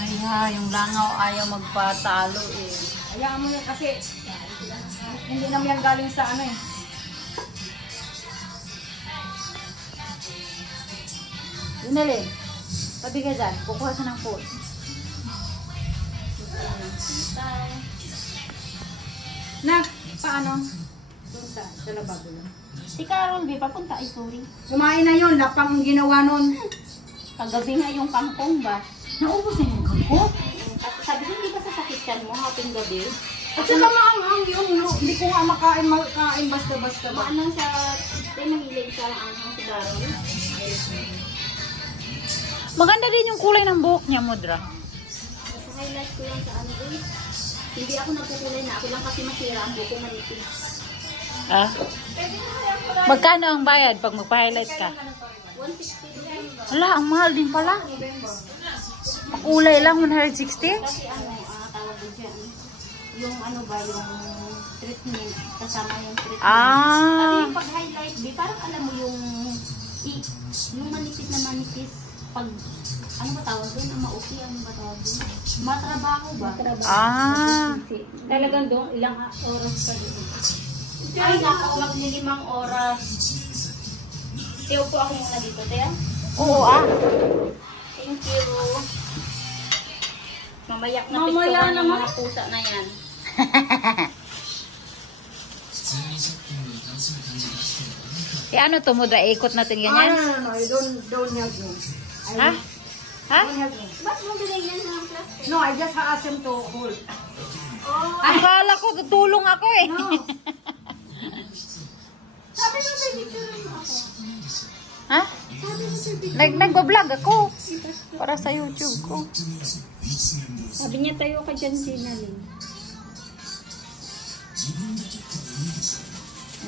Ay ha, yung langaw ayaw magpatalo eh. Hayaan mo yan kasi hindi naman yan galing sa ano eh. Dinali. Tabi ka dyan. Kukuha ka ng food. Nak, paano? Doon sa lababo lang. Si Carol, B, papunta ay sorry. Kumain na yun, lapang ang ginawa nun. Kagabi nga yung kangkong ba? Naubos na yung kangkong? Sabi ko, hindi ba sasakit yan mo haping gabi? At saka maanghang yung hindi ko nga makain basta-basta ba? Maanang siya, tayo mahilig siya ang anghang si Carol. Maganda din yung kulay ng buhok niya, Mudra. Highlight ko lang sa ano din. Hindi ako nagkukulay na. Ako lang kasi masira ang buhok ko manipis. Ah? Magkano ang bayad pag magpa-highlight ka? 160. Wala, ang mahal din pala. Pakulay lang, 160? Kasi ano, tawag din siya. Yung ano ba, yung treatment. Kasama yung treatment. Kasi yung pag-highlight, parang alam mo yung manipis na manipis. Pag, ano ba tawag doon? Ang mauki, ano ba tawag doon? Matrabaho ba? Matrabaho. Talagang doon, ilang oras pa doon. Ay, nakawag ni 5 oras. Tiyo po ako muna dito, Tia. Oo, Thank you. Mamayak na picturean yung mga pusa na yan. Ano to, Mudra? Ikot natin ganyan? No, you don't help me. Ha? Ha? Don't help me. Ba't mo binigyan ng plastic? No, I just asked him to hold. Akala ko tutulong ako eh. No. Sabi mo sa picture mo ako. Ha? Nag-vlog ako. Para sa YouTube ko. Sabi niya tayo ka dyan, Sinalin.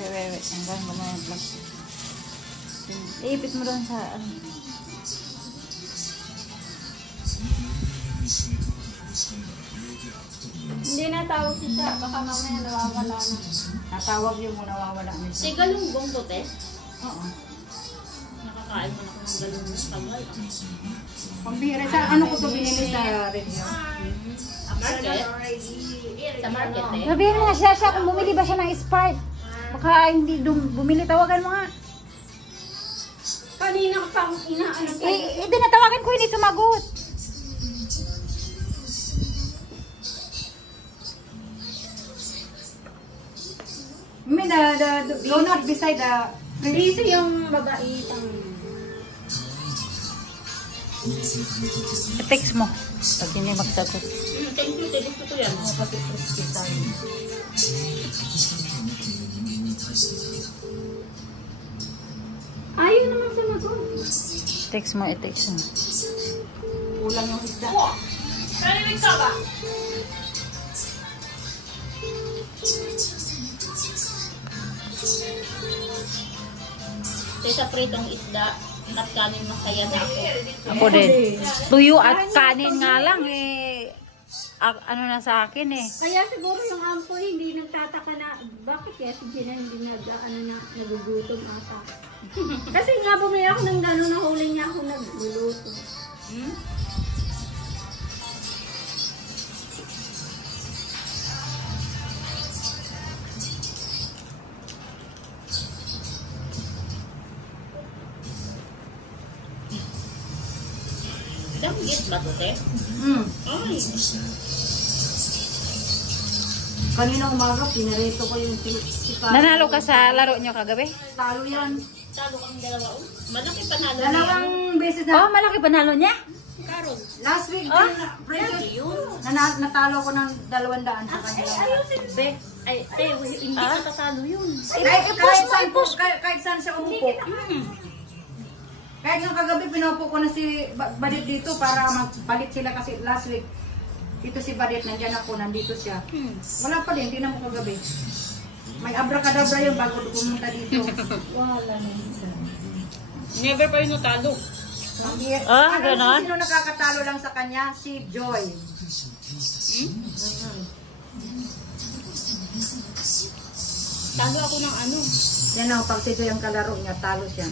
Wait. Hanggang ba na yung vlog? Iipit mo doon sa ano. Hindi natawag siya. Baka mamaya nawawala na. Natawag yung nawawala na siya. Si Galunggong to, te? Oo. Nakakain mo na ako ng galunggong kawal. Pambihira sa ano ko to binili sa red hill. Market? Sa market, eh? Sabihin mo nga siya kung bumili ba siya ng Sprite. Baka hindi bumili, tawagan mo nga. Kanina pa inaano pa. Tinatawagan ko, hindi sumagot. May the donut beside the Dito yung babae pang... Text mo. Pag hindi magsagot. Thank you, thank you ko yan. Kasi crispy tayo. Ayaw naman sumagot. Text mo, i-text mo. Kulang yung isda. Narinig ka ba? Sa pritong isda at kanin masaya na ako. Ako din. Tuyo at kanin nga lang eh. Ano na sa akin eh. Kaya siguro yung ampo hindi nagtataka na bakit kaya si Gina hindi nagugutom ata. Kasi nga bumili ako ng gano'n na huli niya ako nagluluto. Danggit ba ito, te? Ay. Kanina umaga, pinarito ko yung sikara. Nanalo ka sa laro nyo kagabi? Talo yan. Talo kang dalawa. Malaki panalo niya. Dalawang beses na. Oh, malaki panalo niya? Carol. Last week, natalo ko ng 200 sa kanya. Ayusin. Hindi ka tatalo yun. Kahit saan siya umupo. Kahit yung kagabi, pinupo ko na si Badit dito para magpalit sila kasi last week, dito si Badit, nandyan ako, nandito siya. Wala pa din, hindi na mo kagabi. May abracadabra yun bago pumunta dito. Wala na. Never pa yung natalo. Ganon? Sino nakakatalo lang sa kanya? Si Joy. Talo ako ng ano? Yan ang pag si Joy ang kalaro niya, talo siya.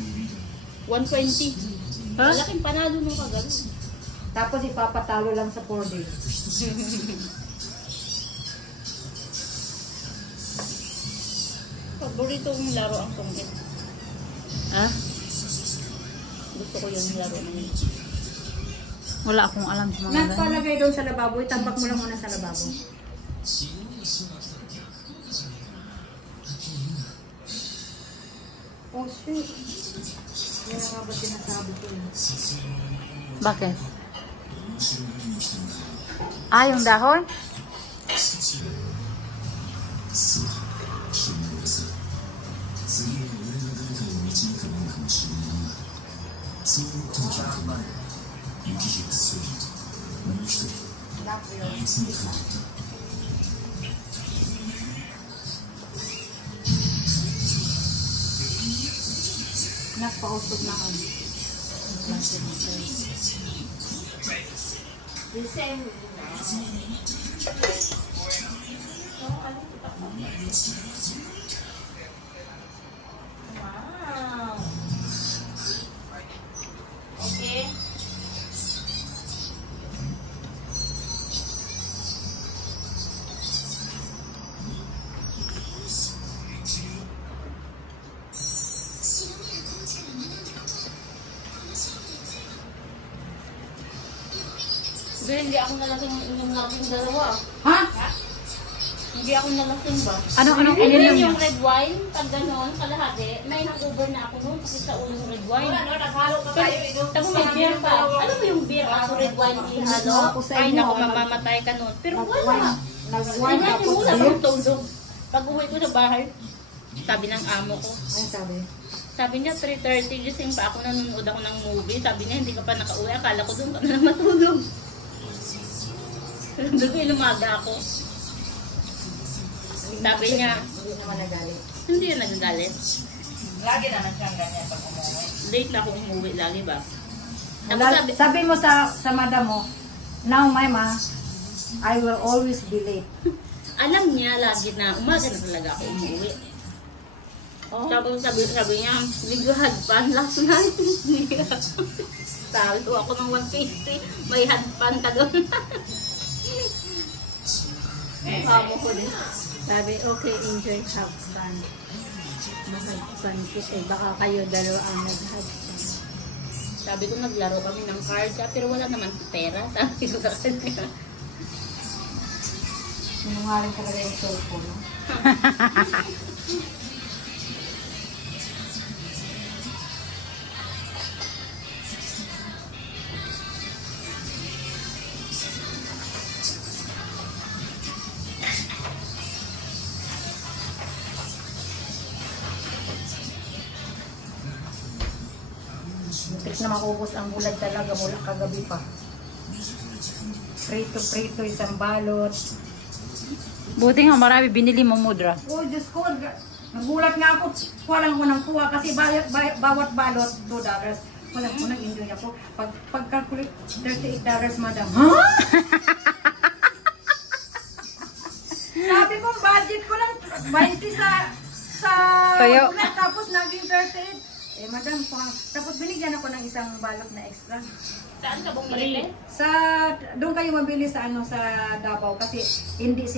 120. Ha? Malaking panalo nung kagano. Tapos ipapatalo lang sa 4 days. Paborito kong laro ang tunggit. Ha? Gusto ko yung laro na yun. Wala akong alam sa mga ganun. Nagpalagay doon sa lababo, itambak mo lang muna sa lababo. Oh shit. Yan ang nga ba sinasabi ko yun? Bakit? Ah, yung dahon? Nagpausog na kami. Wow. Okay. Pero hindi ako nalasing inom natin dalawa. Ha? Hindi ako nalasing ba? Ano Ayun yun yung red wine, pag gano'n, kalahati, may hangover na ako noon kasi sa unang red wine. Tapos may beer pa. Alam mo yung beer ako red wine ihalo? Ay naku, mamamatay ka noon. Pero wala. Nag-wine Ganyan tapos yung wala beer? akong tulog. Pag uwi ko sa bahay, sabi ng amo ko, Ano sabi? sabi niya 3:30 gising pa ako, nanonood ako ng movie. Sabi niya hindi ka pa nakauwi, akala ko doon ka na matulog. Doon ko ilumaga ako. Sabi niya, Hindi naman nagalit. hindi yun nagagalit. Lagi naman siyang ganyan pag umuwi. Late na ako umuwi lagi ba? Tapos Sabi, sabi mo sa madam mo, now mama, I will always be late. alam niya lagi na umaga na talaga ako umuwi. Tapos sabi niya, did you had fun last night? Talo ako ng 150. May had fun ka doon. Amo ko din. Sabi, okay, enjoy, have fun. Mag-have-fun kasi baka kayo dalawa ang nag-have-fun. Sabi ko, naglaro kami ng cards, pero wala naman pera. Sabi ko sa kanya. Sinungaling talaga yung cellphone. No? Muntik na makubos ang bulad talaga mula kagabi pa. Prito-prito, isang balot. Buti nga marami binili mo mudra. Oh, Diyos ko, nagulat nga ako. Walang ko ng kuha kasi bawat balot, $2. Walang ko nag-enjoy ako. Pag-calculate, $38, madam. Ha? Sabi ko, budget ko lang 20 sa Tayo. bulad, tapos naging 38. Eh, madam, tapos binigyan ako ng isang balot na extra. Saan ka bumili? Doon kayo mabili sa Davao kasi hindi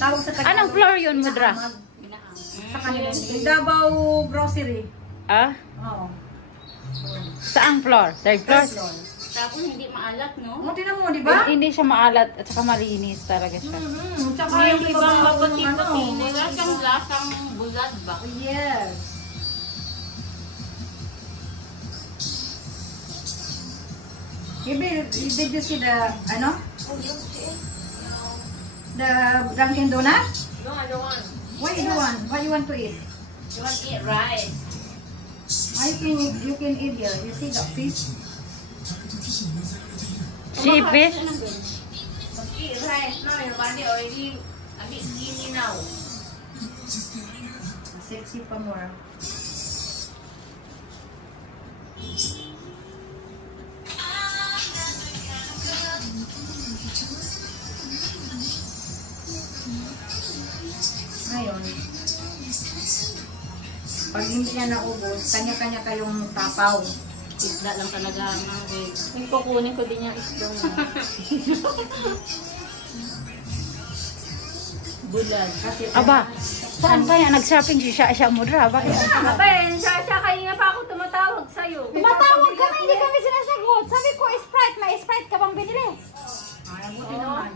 tawag sa Tagalog. Anong floor yun, mudra? Sa kanila. Davao Grocery. Ah? Oo. Saang floor? Third floor? First floor. Tapos hindi maalat, no? O, tinan mo, di ba? Hindi siya maalat at saka malinis talaga siya. Tsaka May hindi ibang ba mapati-pati. Wala siyang lasang bulad ba? Yes. Did you see the, the Dunkin' Donut? No, I don't want. What you want? What you want to eat? You want to eat rice? You can eat here. You see the fish? Sipit? Eat rice. No, your body already a bit skinny now. Sexy pa more. Ngayon, Pag hindi niya naubos, kanya-kanya kayong tapaw. Isda lang talaga mga wait. Yung kukunin ko din yung isda mo. Bulag. Kasi Aba, saan kaya nag-shopping si Shasha Mudra? Bakit? Abay, siya kanina pa ako tumatawag sa'yo. Tumatawag kami, hindi kami sinasagot. Sabi ko, Sprite, may Sprite ka bang binili? ay, buti naman.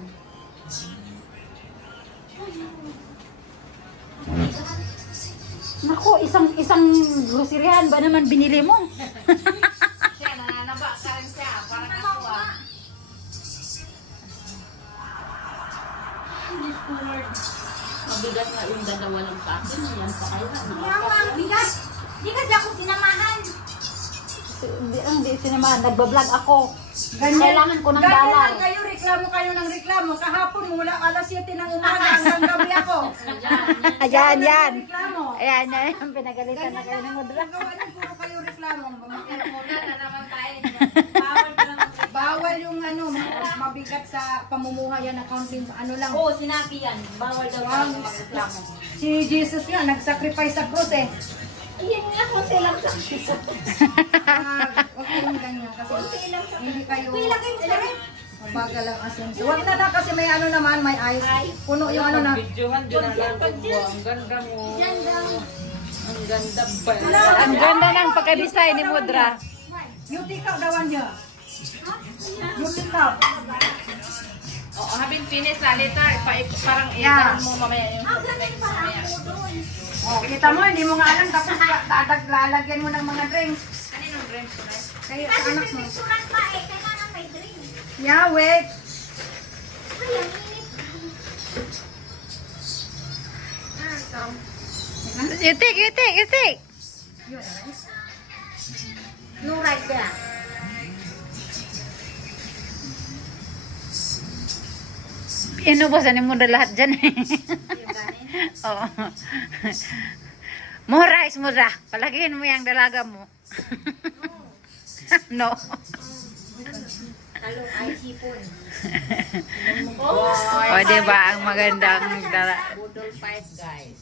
Naku, isang groceryhan ba naman binili mo? Siya, nananaba ka rin siya. Parang ako ah. Mabigat nga yung dalawa lang sa akin. Yan pa kayo. Ang bigat. Di kasi ako sinamahan. Hindi sinamahan, nagbablog ako. Ganyan, Kailangan ko ng ganyan dollar. lang kayo, reklamo kayo ng reklamo. Kahapon mula alas 7 ng umaga hanggang gabi ako. Ayan, yan. Reklamo. Ayan, yan. Pinagalitan na kayo ng Mudra. Gawa niyo puro kayo reklamo. Muna na naman tayo. Bawal yung ano, mabigat sa pamumuhay yan, accounting, ano lang. Oo, sinabi yan. Bawal daw tayo magreklamo. Si Jesus nga, nag-sacrifice sa cross eh. Yan nga, konti lang sa Huwag kayong ganyan kasi hindi kayo mabagal ang asenso. Huwag na kasi may ano naman, may ice. Puno yung ano na. Videohan din ang lalo mo. Ang ganda mo. Ang ganda ba? Ang ganda ng pagkabisay ni Mudra. Beauty cup dawan niya. Beauty cup. Oo, habing finish na later. Parang Yeah. mo mamaya yung Oh, kita mo, hindi mo nga alam tapos lalagyan mo ng mga drinks. Kaninong drink ko na? Kaya sa anak mo. Surat pa eh. Kailangan may drink. Yeah, wait. Ay, ang init. You take. No right there. Inubusan ni Mudra lahat dyan eh. Oo. More rice, Mudra. Palagihin mo yung dalaga mo. No. Talong ay sipon. O, diba ang magandang Budol fight, guys.